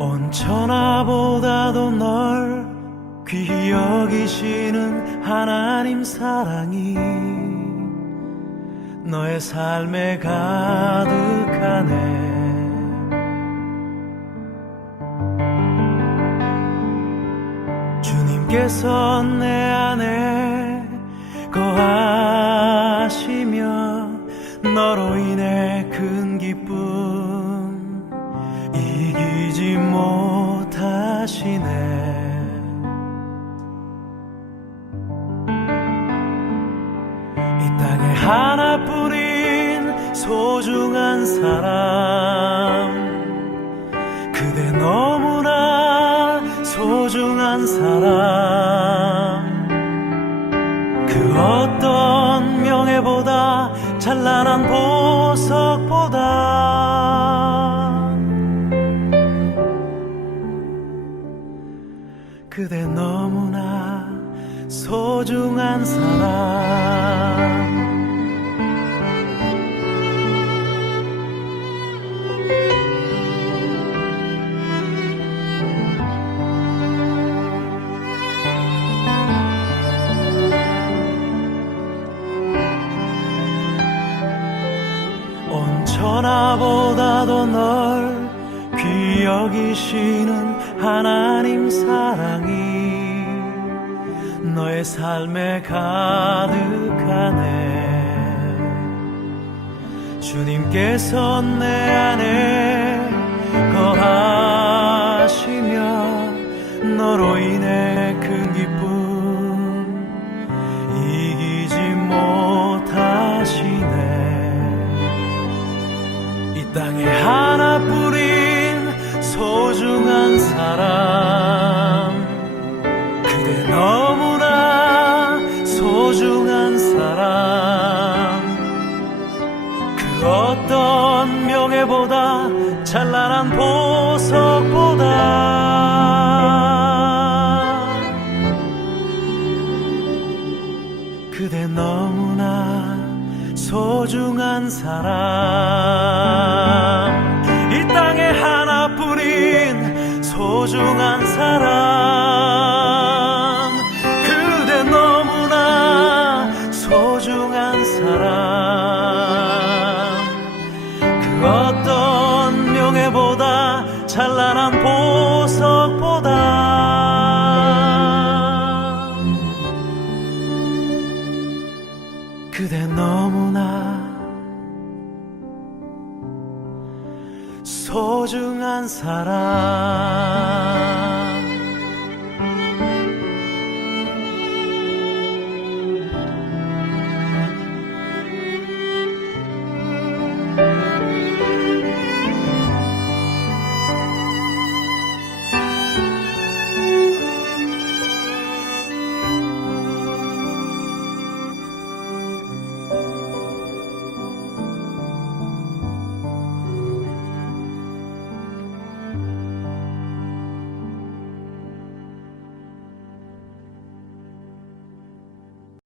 온 천하보다도 널 귀히 여기시는 하나님 사랑이 너의 삶에 가득하네. 주님께서 내 안에 거하시며 너로 인해 큰 기쁨 못하시네. 이 땅에 하나뿐인 소중한 사람 그대 너무나 소중한 사람. 그 어떤 명예보다 찬란한 보석보다 그대 너무나 소중한 사람. 온 천하보다도 널 여기시는 하나님 사랑이 너의 삶에 가득하네. 주님께서 내 안에 거하시며 너로 인해 한 사람. 그대 너무나 소중한 사람. 그 어떤 명예보다 찬란한 보석보다 그대 너무나 소중한 사람 소중한 사람. 그대 너무나 소중한 사람. 그 어떤 명예보다 찬란한 보석보다 그대 너무나 소중한 사람